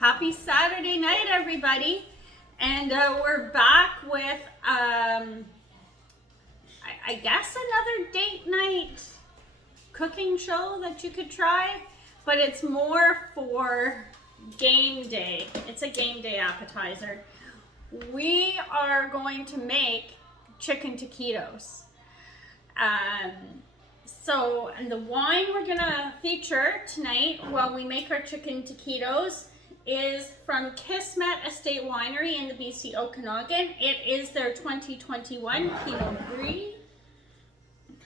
Happy Saturday night, everybody. And we're back with, I guess, another date night cooking show that you could try, but it's more for game day. It's a game day appetizer. We are going to make chicken taquitos. And the wine we're gonna feature tonight while we make our chicken taquitos is from Kismet Estate Winery in the BC Okanagan. It is their 2021 Pinot Gris. You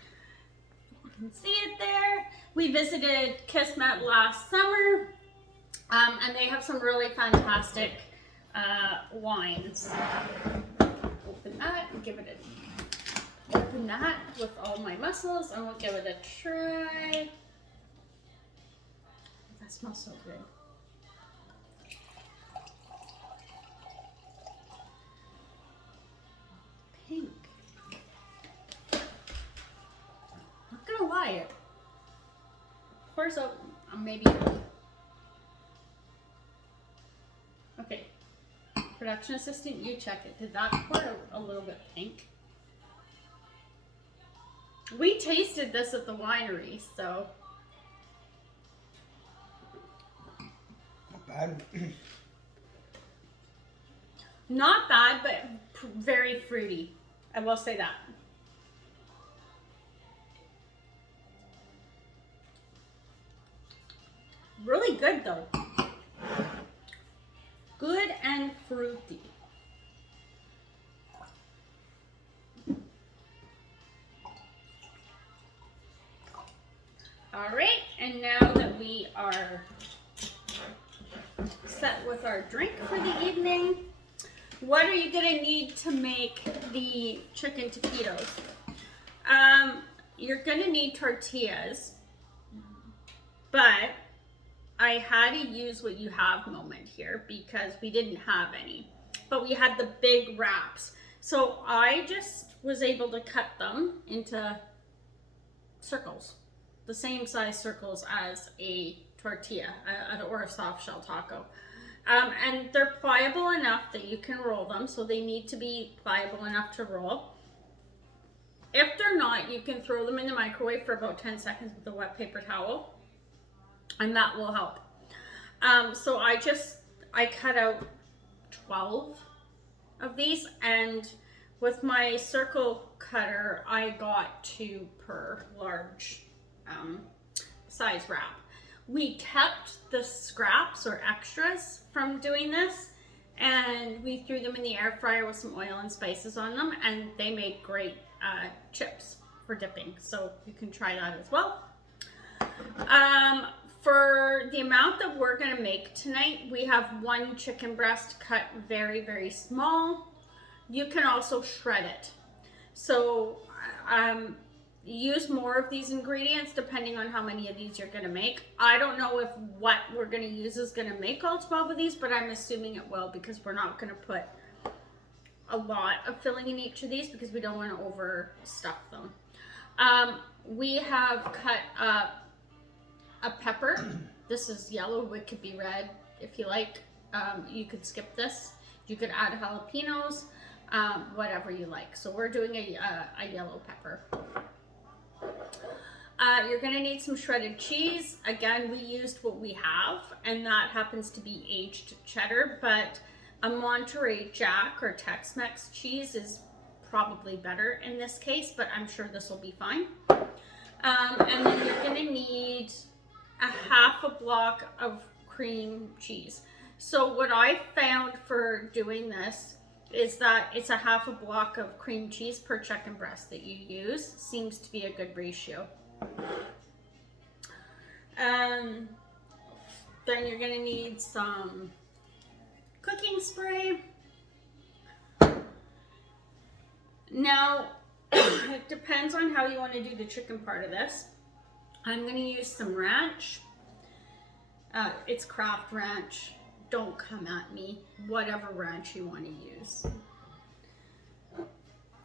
can see it there. We visited Kismet last summer, and they have some really fantastic wines. Open that and give it a open that with all my muscles, and we'll give it a try. That smells so good. Pink. Not gonna lie, it pours out maybe. Okay, production assistant, you check it. Did that pour out a little bit pink? We tasted this at the winery, so. Not bad. Not bad, but very fruity. I will say that. Really good though. Good and fruity. All right, and now that we are set with our drink for the evening, what are you gonna need to make the chicken taquitos? You're gonna need tortillas, but I had to use what you have moment here because we didn't have any, but we had the big wraps. So I just was able to cut them into circles. The same size circles as a tortilla or a soft shell taco. And they're pliable enough that you can roll them, so they need to be pliable enough to roll. If they're not, you can throw them in the microwave for about 10 seconds with a wet paper towel, and that will help. So I cut out 12 of these, and with my circle cutter, I got 2 per large size wrap. We kept the scraps or extras from doing this, and we threw them in the air fryer with some oil and spices on them, and they made great chips for dipping, so you can try that as well. For the amount that we're gonna make tonight, we have 1 chicken breast cut very, very small. You can also shred it. So use more of these ingredients depending on how many of these you're gonna make. I don't know if what we're gonna use is gonna make all 12 of these, but I'm assuming it will because we're not gonna put a lot of filling in each of these because we don't wanna overstuff them. We have cut up a pepper. This is yellow, it could be red if you like. You could skip this. You could add jalapenos, whatever you like. So we're doing a yellow pepper. You're gonna need some shredded cheese. Again, we used what we have, and that happens to be aged cheddar, but a Monterey Jack or Tex-Mex cheese is probably better in this case, but I'm sure this will be fine. And then you're gonna need a half a block of cream cheese. So what I found for doing this is that it's a half a block of cream cheese per chicken breast that you use. Seems to be a good ratio. Then you're gonna need some cooking spray. Now, it depends on how you want to do the chicken part of this. I'm gonna use some ranch. It's Kraft ranch. Don't come at me. Whatever ranch you want to use.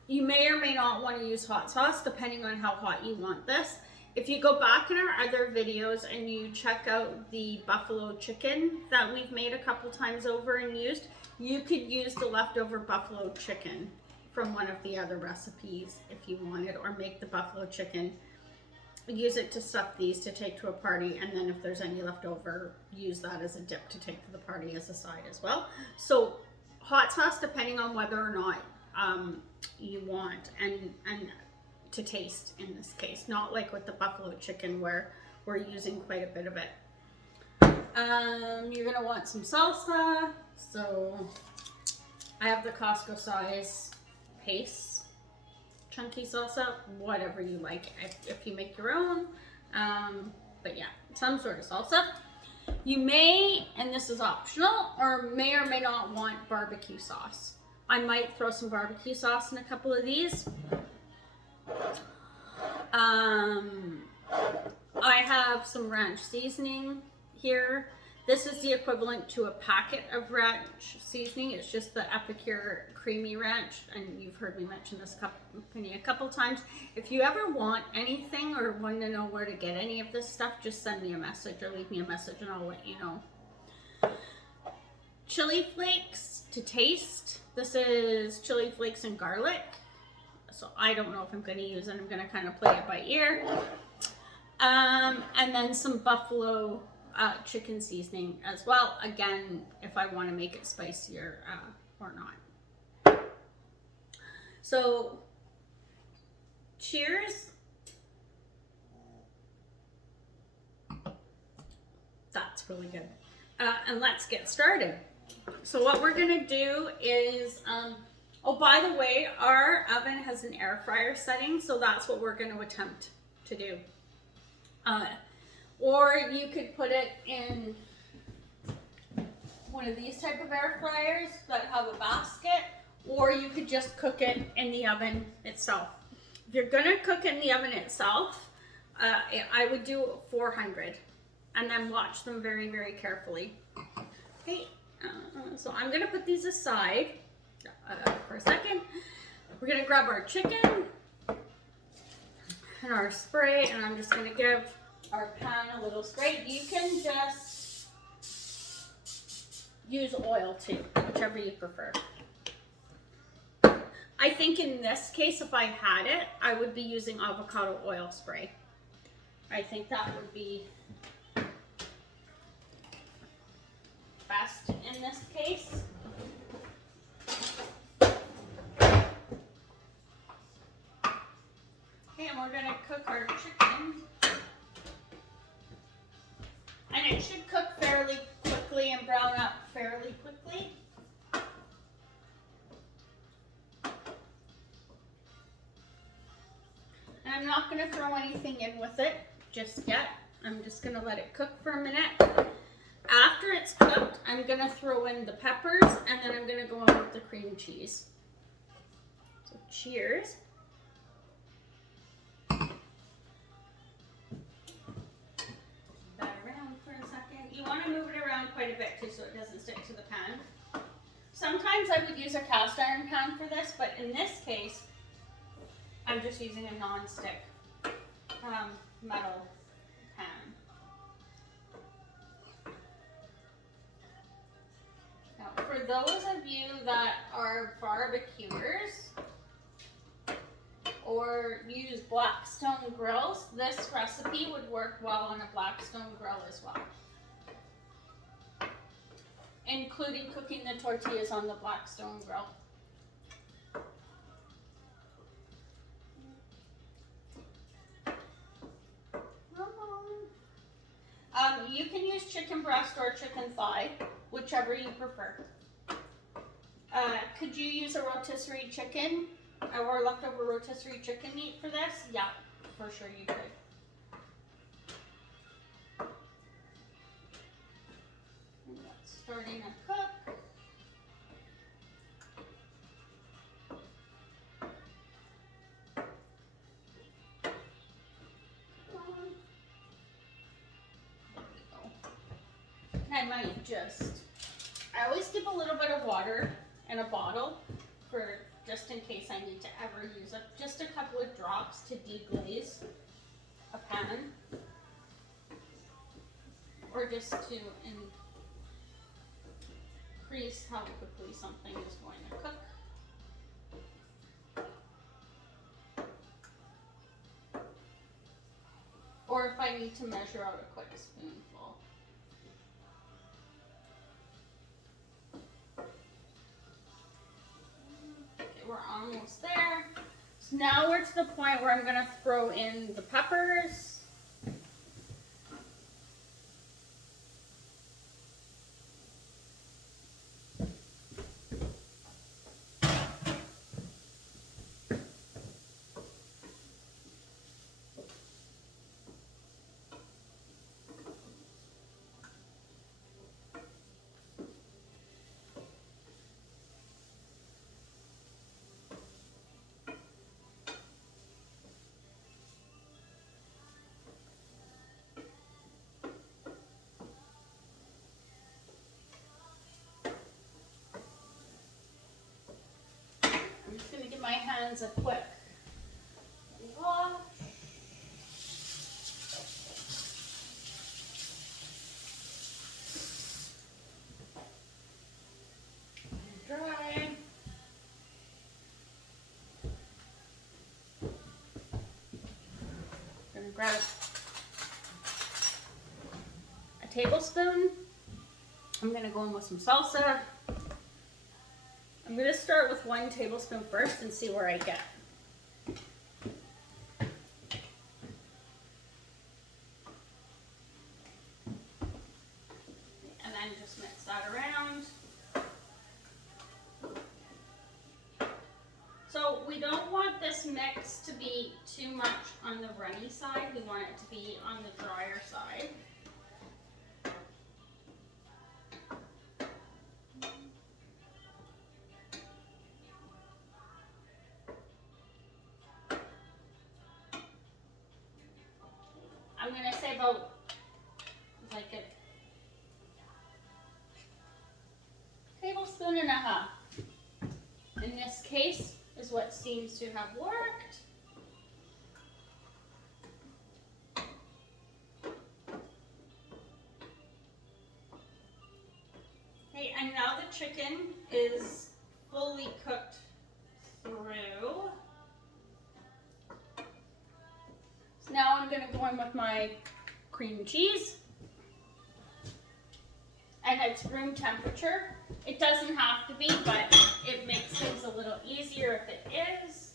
You may or may not want to use hot sauce depending on how hot you want this. If you go back in our other videos and you check out the buffalo chicken that we've made a couple times over and used, you could use the leftover buffalo chicken from one of the other recipes if you wanted, or make the buffalo chicken, use it to stuff these to take to a party, and then if there's any left over, use that as a dip to take to the party as a side as well. So hot sauce, depending on whether or not you want and to taste in this case, not like with the buffalo chicken where we're using quite a bit of it. You're gonna want some salsa. So I have the Costco size paste chunky salsa, whatever you like if you make your own. But yeah, some sort of salsa. You may, and this is optional, or may not want barbecue sauce. I might throw some barbecue sauce in a couple of these. I have some ranch seasoning here. This is the equivalent to a packet of ranch seasoning. It's just the Epicure creamy ranch, and you've heard me mention this company a couple times. If you ever want anything or want to know where to get any of this stuff, just send me a message or leave me a message and I'll let you know. Chili flakes to taste. This is chili flakes and garlic. So I don't know if I'm going to use it. I'm going to kind of play it by ear. And then some buffalo chicken seasoning as well. Again, if I want to make it spicier or not. So, cheers. That's really good. And let's get started. So what we're going to do is... oh, by the way, our oven has an air fryer setting, so that's what we're going to attempt to do. Or you could put it in one of these type of air fryers that have a basket, or you could just cook it in the oven itself. If you're going to cook in the oven itself, I would do 400 and then watch them very, very carefully. Okay, so I'm going to put these aside for a second. We're going to grab our chicken and our spray, and I'm just going to give our pan a little spray. You can just use oil too, whichever you prefer. I think in this case, if I had it, I would be using avocado oil spray. I think that would be best in this case. Okay, and we're gonna cook our chicken. And it should cook fairly quickly and brown up fairly quickly. And I'm not gonna throw anything in with it just yet. I'm just gonna let it cook for a minute. After it's cooked, I'm gonna throw in the peppers, and then I'm gonna go in with the cream cheese. So cheers. You want to move it around quite a bit too, so it doesn't stick to the pan. Sometimes I would use a cast iron pan for this, but in this case, I'm just using a non-stick metal pan. Now, for those of you that are barbecuers or use Blackstone grills, this recipe would work well on a Blackstone grill as well, including cooking the tortillas on the Blackstone grill. You can use chicken breast or chicken thigh, whichever you prefer. Could you use a rotisserie chicken or leftover rotisserie chicken meat for this? Yeah, for sure you could. Starting to cook. I might I always keep a little bit of water in a bottle for just in case I need to ever use it. Just a couple of drops to deglaze. a pan, or just to increase how quickly something is going to cook. Or if I need to measure out a quick spoonful. Okay, we're almost there. So now we're to the point where I'm gonna throw in the peppers. I'm just gonna give my hands a quick wash. Dry. Gonna grab a tablespoon. I'm gonna go in with some salsa. I'm gonna start with 1 tablespoon first and see where I get. And then just mix that around. So we don't want this mix to be too much on the runny side. We want it to be on the drier side. I'm gonna say about like a tablespoon and a half. In this case is what seems to have worked. Okay, and now the chicken is fully cooked through. So now I'm gonna go in with my cream cheese. And it's room temperature. It doesn't have to be, but it makes things a little easier if it is.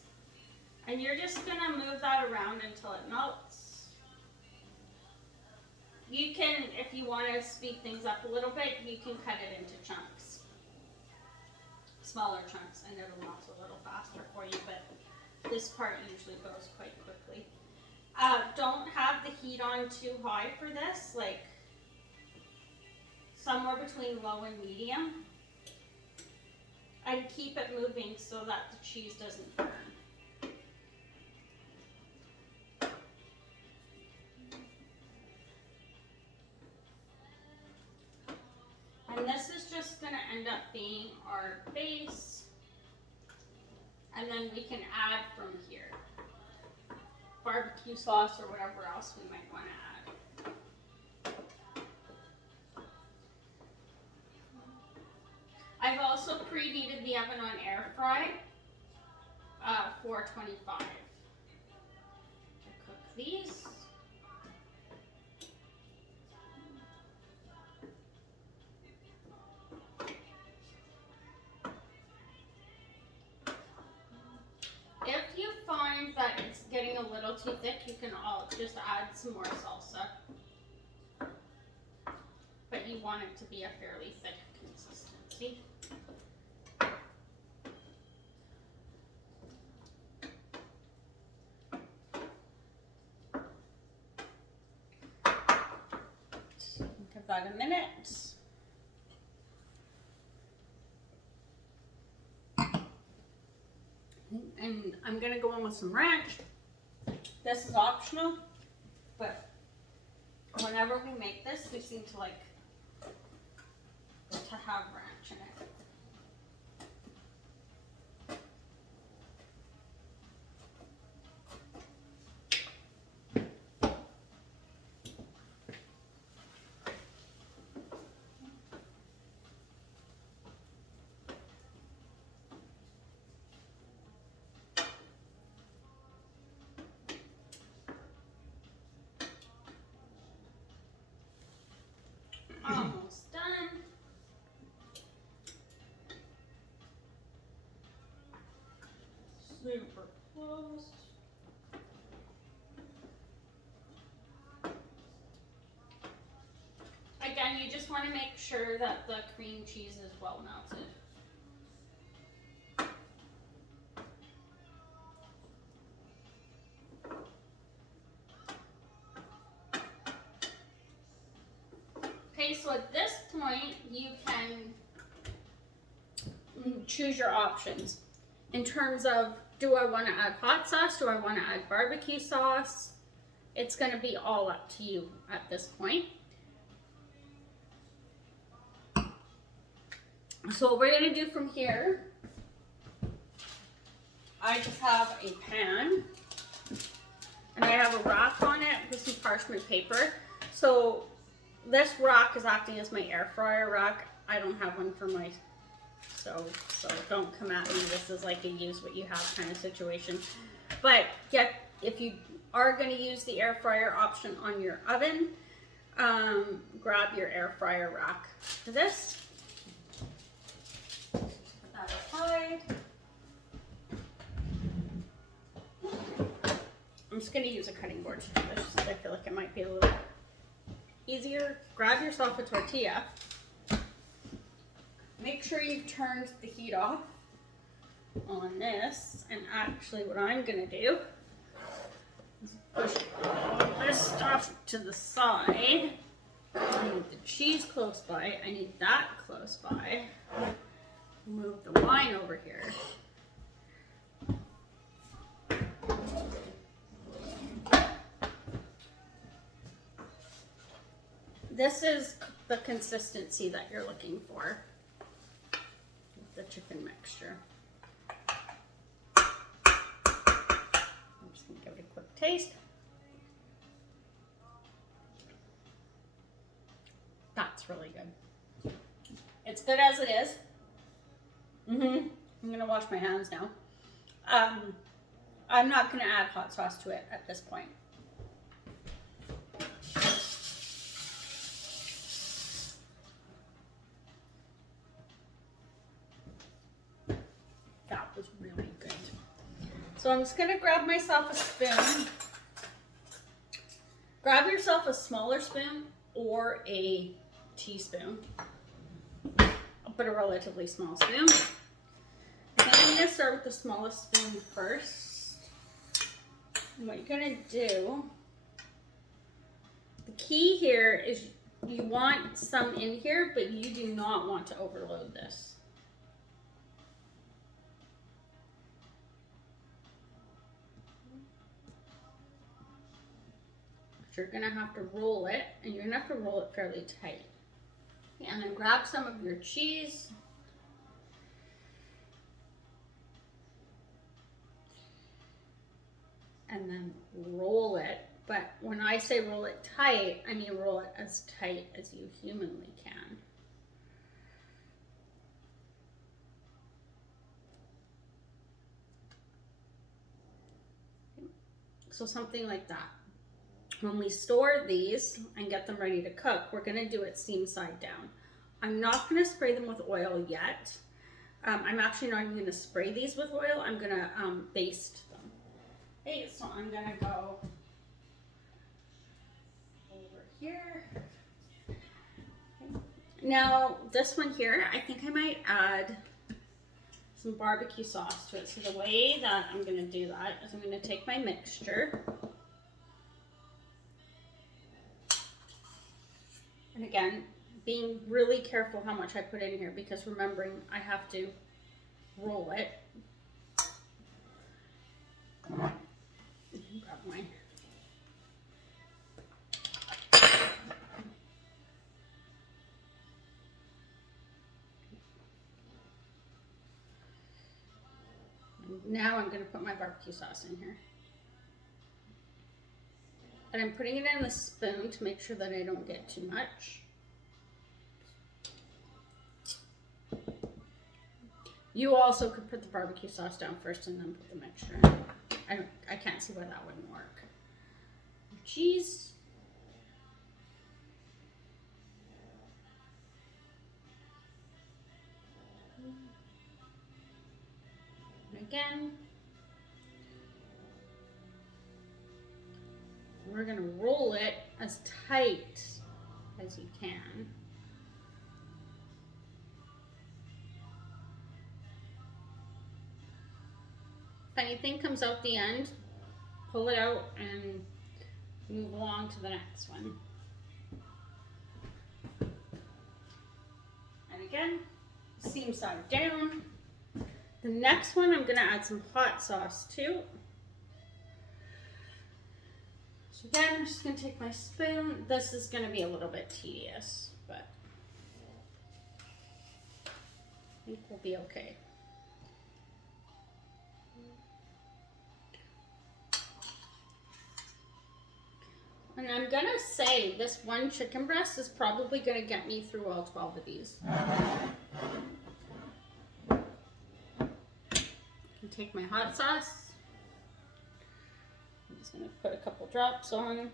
And you're just gonna move that around until it melts. You can, if you want to speed things up a little bit, you can cut it into chunks. Smaller chunks, and it'll melt a little faster for you, but this part usually goes quite quickly. Don't have the heat on too high for this, like somewhere between low and medium. And keep it moving so that the cheese doesn't burn. And this is just going to end up being our base. And then we can add from here. Barbecue sauce or whatever else we might want to add. I've also preheated the oven on air fry, 425. To cook these. If you find that it's getting a little too thick, you can just add some more salsa. But you want it to be a fairly thick consistency. Give that a minute. And I'm gonna go in with some ranch. This is optional, but whenever we make this, we seem to like to have ranch in it. super close. Again, you just want to make sure that the cream cheese is well melted. Okay, so at this point, you can choose your options in terms of, do I want to add hot sauce? Do I want to add barbecue sauce? It's going to be all up to you at this point. So what we're going to do from here, I just have a pan and I have a rack on it with some parchment paper. So this rack is acting as my air fryer rack. I don't have one for my so don't come at me. This is like a use what you have kind of situation. But yeah, if you are going to use the air fryer option on your oven, grab your air fryer rack for this. Put that aside. I'm just going to use a cutting board to do this because I feel like it might be a little easier. Grab yourself a tortilla. Make sure you've turned the heat off on this. And actually what I'm going to do is push all this stuff to the side. I need the cheese close by. I need that close by. Move the wine over here. This is the consistency that you're looking for with the chicken mixture. I'm just going to give it a quick taste. That's really good. It's good as it is. I'm going to wash my hands now. I'm not going to add hot sauce to it at this point. That was really good. So I'm just going to grab myself a spoon. Grab yourself a smaller spoon or a teaspoon, but a relatively small spoon. I think I'm going to start with the smallest spoon first. And what you're going to do, the key here is you want some in here, but you do not want to overload this. You're going to have to roll it, and you're going to have to roll it fairly tight. And then grab some of your cheese. And then roll it. But when I say roll it tight, I mean roll it as tight as you humanly can. So something like that. When we store these and get them ready to cook, we're going to do it seam side down. I'm not going to spray them with oil yet. I'm actually not even going to spray these with oil. I'm going to baste them. Okay, so I'm going to go over here. Okay. Now, this one here, I think I might add some barbecue sauce to it. So the way that I'm going to do that is I'm going to take my mixture. And again, being really careful how much I put in here because remembering I have to roll it. Grab mine. Now I'm going to put my barbecue sauce in here. And I'm putting it in the spoon to make sure that I don't get too much. You also could put the barbecue sauce down first and then put the mixture in. I can't see why that wouldn't work. Cheese. And again. we're gonna roll it as tight as you can. If anything comes out the end, pull it out and move along to the next one. And again, seam side down. The next one, I'm gonna add some hot sauce to. So again, I'm just gonna take my spoon. This is gonna be a little bit tedious, but I think we'll be okay. And I'm gonna say this one chicken breast is probably gonna get me through all 12 of these. Take my hot sauce. I'm just gonna put a couple drops on.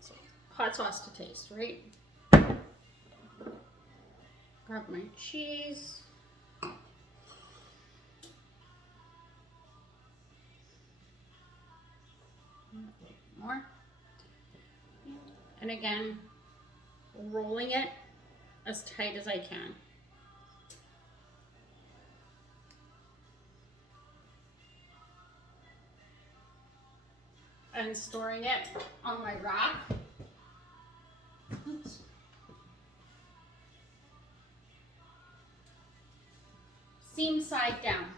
So, hot sauce to taste, right? Grab my cheese. More. And again, rolling it as tight as I can. And storing it on my rack. Oops. Seam side down.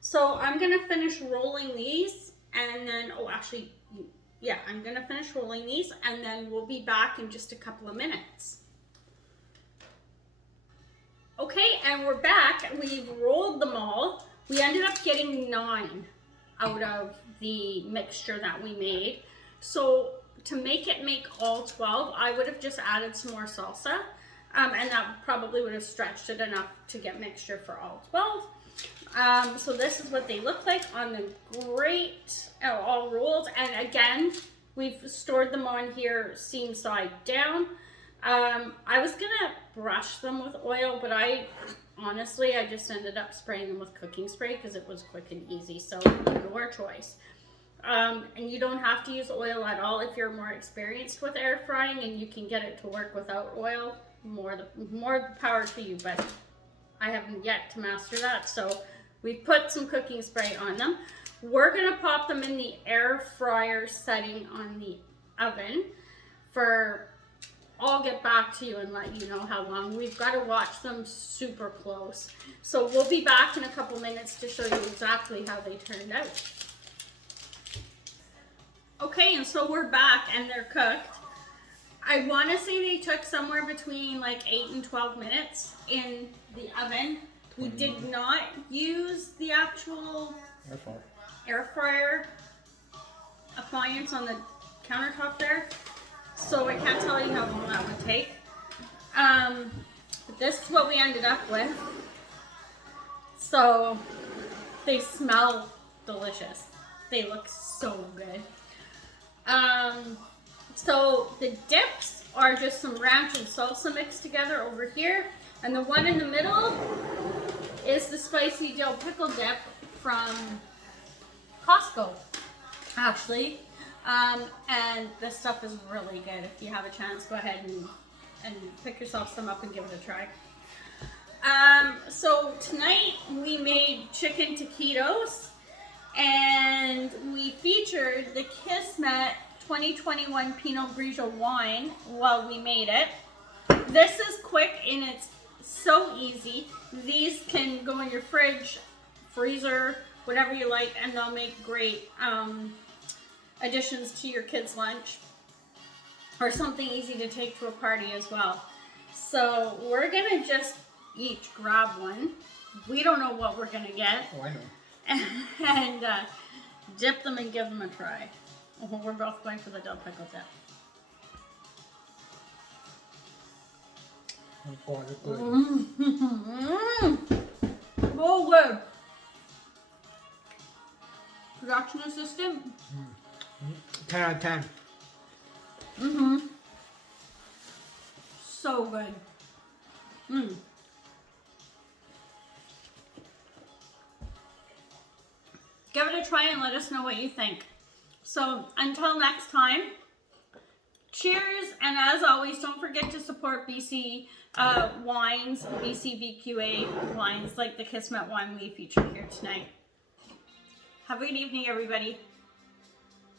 So I'm gonna finish rolling these and then, I'm gonna finish rolling these and then we'll be back in just a couple of minutes. Okay, and we're back. We've rolled them all. We ended up getting 9 out of the mixture that we made. So to make all 12, I would have just added some more salsa, and that probably would have stretched it enough to get mixture for all 12. So this is what they look like on the grate, all rolled. And again, we've stored them on here seam side down. I was gonna brush them with oil, but honestly, I just ended up spraying them with cooking spray because it was quick and easy, so your choice. And you don't have to use oil at all if you're more experienced with air frying and you can get it to work without oil. More the power to you, but I haven't yet to master that, so we put some cooking spray on them. We're gonna pop them in the air fryer setting on the oven I'll get back to you and let you know how long. We've got to watch them super close. So we'll be back in a couple minutes to show you exactly how they turned out. Okay, and so we're back and they're cooked. I want to say they took somewhere between like 8 and 12 minutes in the oven. We did not use the actual air fryer appliance on the countertop there. So I can't tell you how long that would take. But this is what we ended up with. So they smell delicious. They look so good. So the dips are just some ranch and salsa mixed together over here. And the one in the middle is the spicy dill pickle dip from Costco, actually. And this stuff is really good. If you have a chance, go ahead and pick yourself some up and give it a try. So tonight we made chicken taquitos and we featured the Kismet 2021 Pinot Grigio wine while we made it. This is quick and it's so easy. These can go in your fridge, freezer, whatever you like, and they'll make great additions to your kids' lunch or something easy to take to a party as well. So we're gonna just each grab one. We don't know what we're gonna get. Oh, I know. And dip them and give them a try. We're both going for the dill pickle dip. Oh, it's good. So good. Production assistant. 10 out of 10. So good. Give it a try and let us know what you think. So until next time, cheers. And as always, don't forget to support BC wines, BC VQA wines like the Kismet wine we featured here tonight. Have a good evening, everybody.